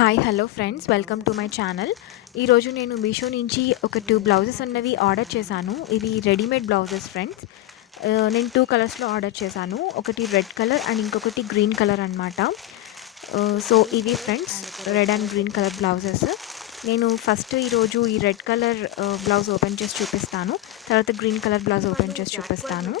Hi hello friends, welcome to my channel. ఈరోజు నేను మీషో నుంచి ఒక 2 బ్లౌజెస్ అన్నవి ఆర్డర్ చేశాను. ఇవి రెడీమేడ్ బ్లౌజెస్ ఫ్రెండ్స్. నేను 2 కలర్స్లో ఆర్డర్ చేశాను. ఒకటి రెడ్ కలర్ అండ్ ఇంకొకటి గ్రీన్ కలర్ అనమాట. సో ఇవి friends red and green colour blouses. నేను ఫస్ట్ ఈరోజు ఈ రెడ్ కలర్ బ్లౌజ్ ఓపెన్ చేసి చూపిస్తాను. తర్వాత గ్రీన్ కలర్ బ్లౌజ్ ఓపెన్ చేసి చూపిస్తాను.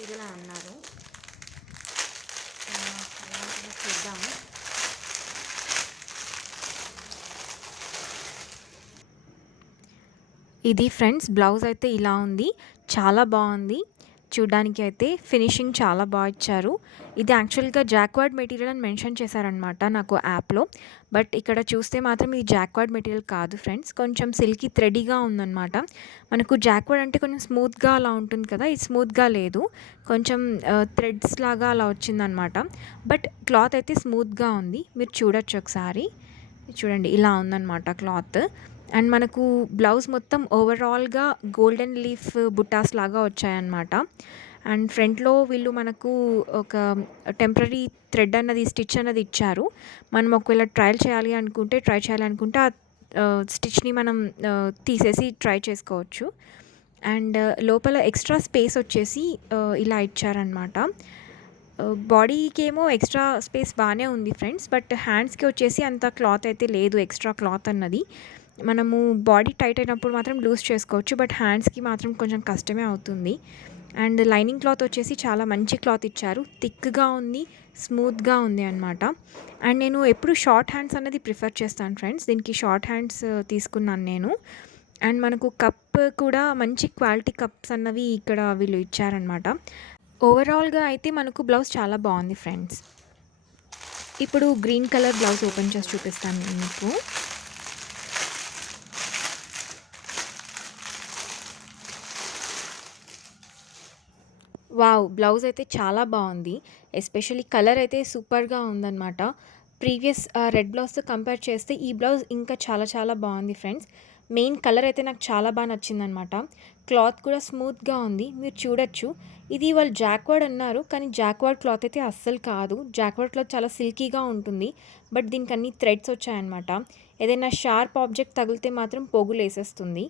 ఇది ఫ్రెండ్స్ బ్లౌజ్ అయితే ఇలా ఉంది. చాలా బాగుంది. చూడ్డానికి అయితే ఫినిషింగ్ చాలా బాగా ఇచ్చారు. ఇది యాక్చువల్గా జాక్వార్డ్ మెటీరియల్ అని మెన్షన్ చేశారనమాట నాకు యాప్లో. బట్ ఇక్కడ చూస్తే మాత్రం ఇది జాక్వార్డ్ మెటీరియల్ కాదు ఫ్రెండ్స్. కొంచెం సిల్కీ థ్రెడీగా ఉందన్నమాట. మనకు జాక్వార్డ్ అంటే కొంచెం స్మూత్గా అలా ఉంటుంది కదా, ఇది స్మూత్గా లేదు. కొంచెం థ్రెడ్స్ లాగా అలా వచ్చిందనమాట. బట్ క్లాత్ అయితే స్మూత్గా ఉంది. మీరు చూడొచ్చు ఒకసారి. చూడండి ఇలా ఉందన్నమాట క్లాత్. అండ్ మనకు బ్లౌజ్ మొత్తం ఓవరాల్గా గోల్డెన్ లీఫ్ బుట్టాస్ లాగా వచ్చాయన్నమాట. అండ్ ఫ్రంట్లో వీళ్ళు మనకు ఒక టెంపరరీ థ్రెడ్ అన్నది స్టిచ్ అన్నది ఇచ్చారు. మనం ఒకవేళ ట్రై చేయాలి అనుకుంటే ఆ స్టిచ్ని మనం తీసేసి ట్రై చేసుకోవచ్చు. అండ్ లోపల ఎక్స్ట్రా స్పేస్ వచ్చేసి ఇలా ఇచ్చారనమాట. బాడీకి ఏమో ఎక్స్ట్రా స్పేస్ బాగానే ఉంది ఫ్రెండ్స్. బట్ హ్యాండ్స్కి వచ్చేసి అంత క్లాత్ అయితే లేదు, ఎక్స్ట్రా క్లాత్ అన్నది. మనము బాడీ టైట్ అయినప్పుడు మాత్రం లూజ్ చేసుకోవచ్చు, బట్ హ్యాండ్స్కి మాత్రం కొంచెం కష్టమే అవుతుంది. అండ్ లైనింగ్ క్లాత్ వచ్చేసి చాలా మంచి క్లాత్ ఇచ్చారు. థిక్గా ఉంది, స్మూత్గా ఉంది అనమాట. అండ్ నేను ఎప్పుడు షార్ట్ హ్యాండ్స్ అనేది ప్రిఫర్ చేస్తాను ఫ్రెండ్స్. దీనికి షార్ట్ హ్యాండ్స్ తీసుకున్నాను నేను. అండ్ మనకు కప్ కూడా మంచి క్వాలిటీ కప్స్ అన్నవి ఇక్కడ వీళ్ళు ఇచ్చారనమాట. ఓవరాల్గా అయితే మనకు బ్లౌజ్ చాలా బాగుంది ఫ్రెండ్స్. ఇప్పుడు గ్రీన్ కలర్ బ్లౌజ్ ఓపెన్ చేసి చూపిస్తాను మీకు. వావ్! బ్లౌజ్ అయితే చాలా బాగుంది. ఎస్పెషల్లీ కలర్ అయితే సూపర్‌గా ఉందన్నమాట. ప్రీవియస్ రెడ్ బ్లౌజ్‌తో కంపేర్ చేస్తే ఈ బ్లౌజ్ ఇంకా చాలా చాలా బాగుంది ఫ్రెండ్స్. మెయిన్ కలర్ అయితే నాకు చాలా బాగా నచ్చిందనమాట. క్లాత్ కూడా స్మూత్‌గా ఉంది. మీరు చూడొచ్చు. ఇది వాళ్ళు జాక్వార్డ్ అన్నారు, కానీ జాక్వార్డ్ క్లాత్ అయితే అస్సలు కాదు. జాక్వార్డ్ క్లాత్ చాలా సిల్కీగా ఉంటుంది. బట్ దీనికి అన్ని థ్రెడ్స్ వచ్చాయన్నమాట. ఏదైనా షార్ప్ ఆబ్జెక్ట్ తగిలితే మాత్రం పోగులేసేస్తుంది.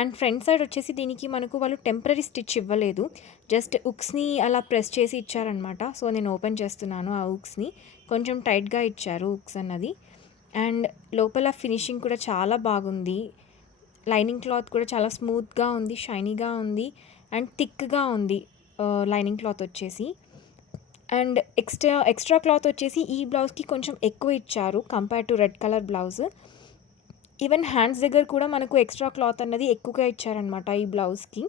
అండ్ ఫ్రంట్ సైడ్ వచ్చేసి దీనికి మనకు వాళ్ళు టెంపరరీ స్టిచ్ ఇవ్వలేదు. జస్ట్ హుక్స్ని అలా ప్రెస్ చేసి ఇచ్చారనమాట. సో నేను ఓపెన్ చేస్తున్నాను ఆ హుక్స్ని. కొంచెం టైట్గా ఇచ్చారు హుక్స్ అన్నది. అండ్ లోపల ఫినిషింగ్ కూడా చాలా బాగుంది. లైనింగ్ క్లాత్ కూడా చాలా స్మూత్గా ఉంది, షైనీగా ఉంది అండ్ థిక్గా ఉంది లైనింగ్ క్లాత్ వచ్చేసి. అండ్ ఎక్స్ట్రా క్లాత్ వచ్చేసి ఈ బ్లౌజ్కి కొంచెం ఎక్కువ ఇచ్చారు compare to red colour blouse. Even hands దగ్గర కూడా మనకు ఎక్స్ట్రా క్లాత్ అన్నది ఎక్కువగా ఇచ్చారనమాట ఈ బ్లౌజ్కి.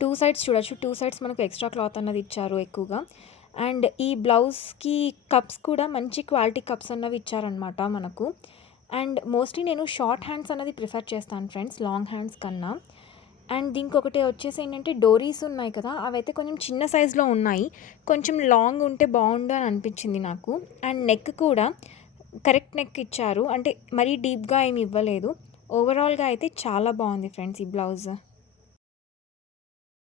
2 సైడ్స్ చూడొచ్చు, 2 సైడ్స్ మనకు ఎక్స్ట్రా క్లాత్ అన్నది ఇచ్చారు ఎక్కువగా. అండ్ ఈ బ్లౌజ్కి కప్స్ కూడా మంచి క్వాలిటీ కప్స్ అన్నవి ఇచ్చారనమాట మనకు. అండ్ మోస్ట్లీ నేను షార్ట్ హ్యాండ్స్ అన్నది ప్రిఫర్ చేస్తాను ఫ్రెండ్స్, లాంగ్ హ్యాండ్స్ కన్నా. అండ్ దీనికి ఒకటి వచ్చేసి ఏంటంటే డోరీస్ ఉన్నాయి కదా, అవైతే కొంచెం చిన్న సైజులో ఉన్నాయి. కొంచెం లాంగ్ ఉంటే బాగుండు అని అనిపించింది నాకు. అండ్ నెక్ కూడా కరెక్ట్ నెక్ ఇచ్చారు, అంటే మరీ డీప్గా ఏమి ఇవ్వలేదు. ఓవరాల్గా అయితే చాలా బాగుంది ఫ్రెండ్స్ ఈ బ్లౌజ్.